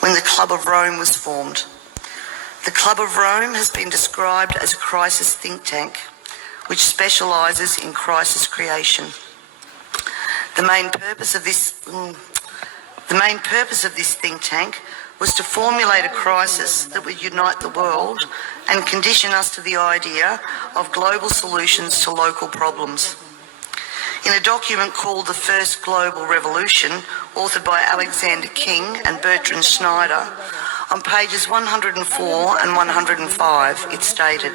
when the Club of Rome was formed. The Club of Rome has been described as a crisis think tank, which specialises in crisis creation. The main purpose of this think tank was to formulate a crisis that would unite the world and condition us to the idea of global solutions to local problems. In a document called The First Global Revolution, authored by Alexander King and Bertrand Schneider, on pages 104 and 105, it stated,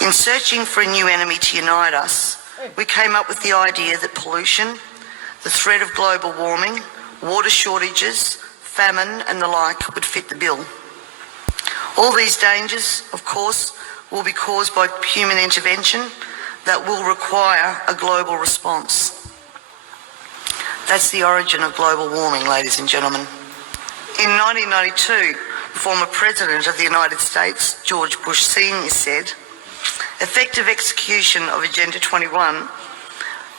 "In searching for a new enemy to unite us, we came up with the idea that pollution, the threat of global warming, water shortages, famine and the like would fit the bill. All these dangers, of course, will be caused by human intervention that will require a global response." That's the origin of global warming, ladies and gentlemen. In 1992, former President of the United States, George Bush Sr. said, "Effective execution of Agenda 21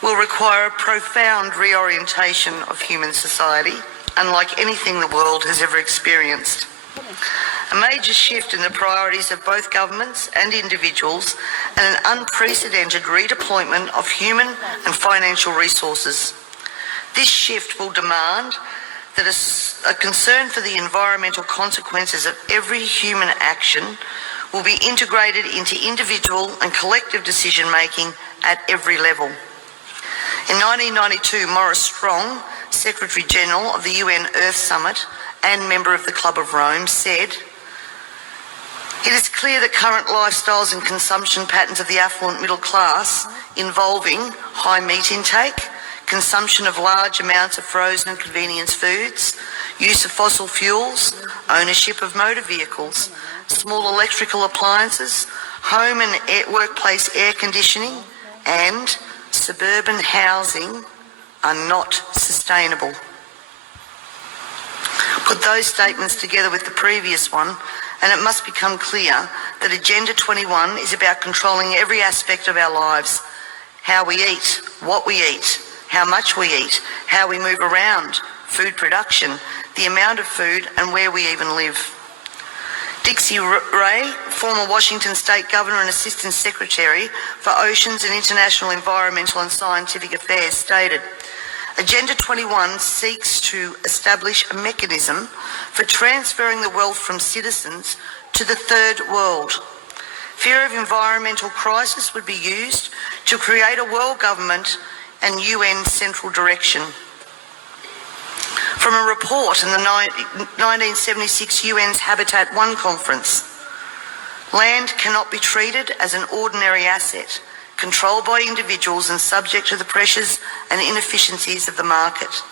will require a profound reorientation of human society, unlike anything the world has ever experienced. A major shift in the priorities of both governments and individuals, and an unprecedented redeployment of human and financial resources. This shift will demand that a concern for the environmental consequences of every human action will be integrated into individual and collective decision-making at every level." In 1992, Maurice Strong, Secretary General of the UN Earth Summit and member of the Club of Rome, said, "It is clear that current lifestyles and consumption patterns of the affluent middle class, involving high meat intake, consumption of large amounts of frozen and convenience foods, use of fossil fuels, ownership of motor vehicles, small electrical appliances, home and workplace air conditioning, and suburban housing are not sustainable." Put those statements together with the previous one, and it must become clear that Agenda 21 is about controlling every aspect of our lives: how we eat, what we eat, how much we eat, how we move around, food production, the amount of food, and where we even live. Dixie Ray, former Washington State Governor and Assistant Secretary for Oceans and International Environmental and Scientific Affairs, stated, "Agenda 21 seeks to establish a mechanism for transferring the wealth from citizens to the third world. Fear of environmental crisis would be used to create a world government and UN central direction." From a report in the 1976 UN's Habitat I conference, "Land cannot be treated as an ordinary asset, controlled by individuals and subject to the pressures and inefficiencies of the market.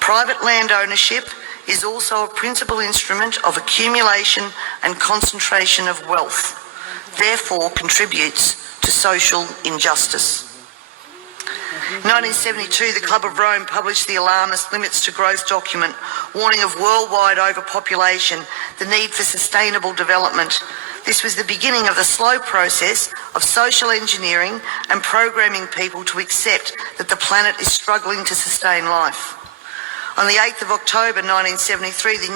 Private land ownership is also a principal instrument of accumulation and concentration of wealth, therefore contributes to social injustice." In 1972, the Club of Rome published the alarmist Limits to Growth document, warning of worldwide overpopulation, the need for sustainable development. This was the beginning of the slow process of social engineering and programming people to accept that the planet is struggling to sustain life. On the 8th of October 1973, the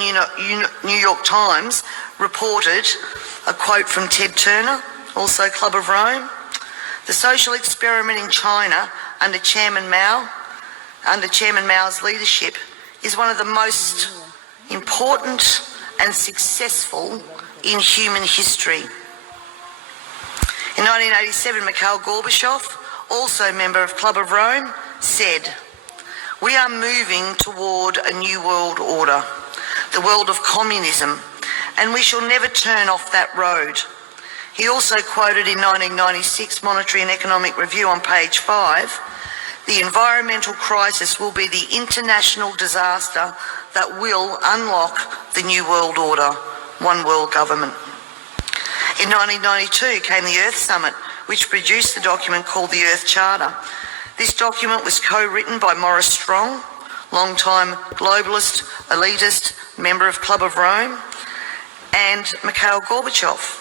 New York Times reported a quote from Ted Turner, also Club of Rome, "The social experiment in China under Chairman Mao's leadership is one of the most important and successful in human history." In 1987, Mikhail Gorbachev, also member of Club of Rome, said, "We are moving toward a new world order, the world of communism, and we shall never turn off that road." He also quoted in 1996 Monetary and Economic Review on page 5, "The environmental crisis will be the international disaster that will unlock the new world order, one world government." In 1992 came the Earth Summit, which produced the document called the Earth Charter. This document was co-written by Maurice Strong, long-time globalist, elitist, member of Club of Rome, and Mikhail Gorbachev.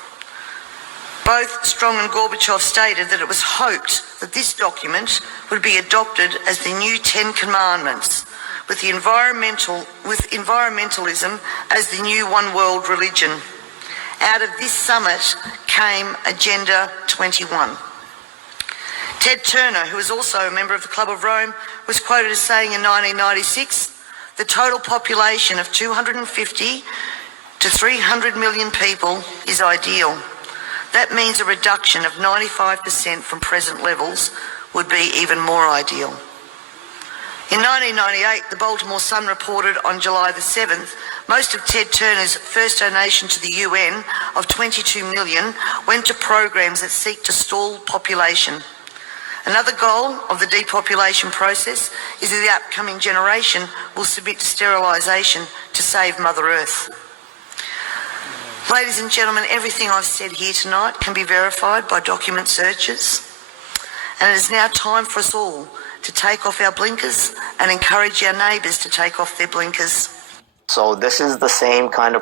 Both Strong and Gorbachev stated that it was hoped that this document would be adopted as the new 10 Commandments, with environmentalism as the new one world religion. Out of this summit came Agenda 21. Ted Turner, who is also a member of the Club of Rome, was quoted as saying in 1996, the total population of 250 to 300 million people is ideal. That means a reduction of 95% from present levels would be even more ideal. In 1998, the Baltimore Sun reported on July the 7th, most of Ted Turner's first donation to the UN of $22 million went to programs that seek to stall population. Another goal of the depopulation process is that the upcoming generation will submit to sterilisation to save Mother Earth. Ladies and gentlemen, everything I've said here tonight can be verified by document searches, and it is now time for us all to take off our blinkers and encourage our neighbours to take off their blinkers. So this is the same kind of